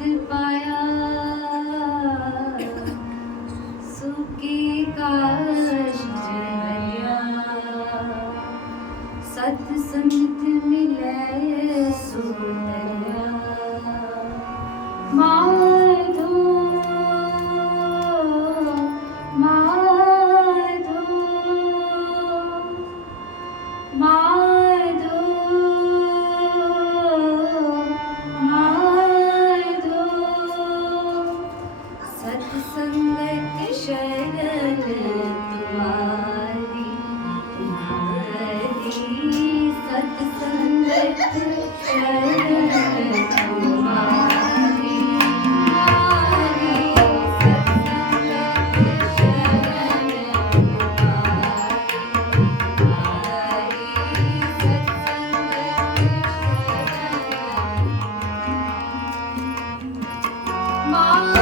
by a Allah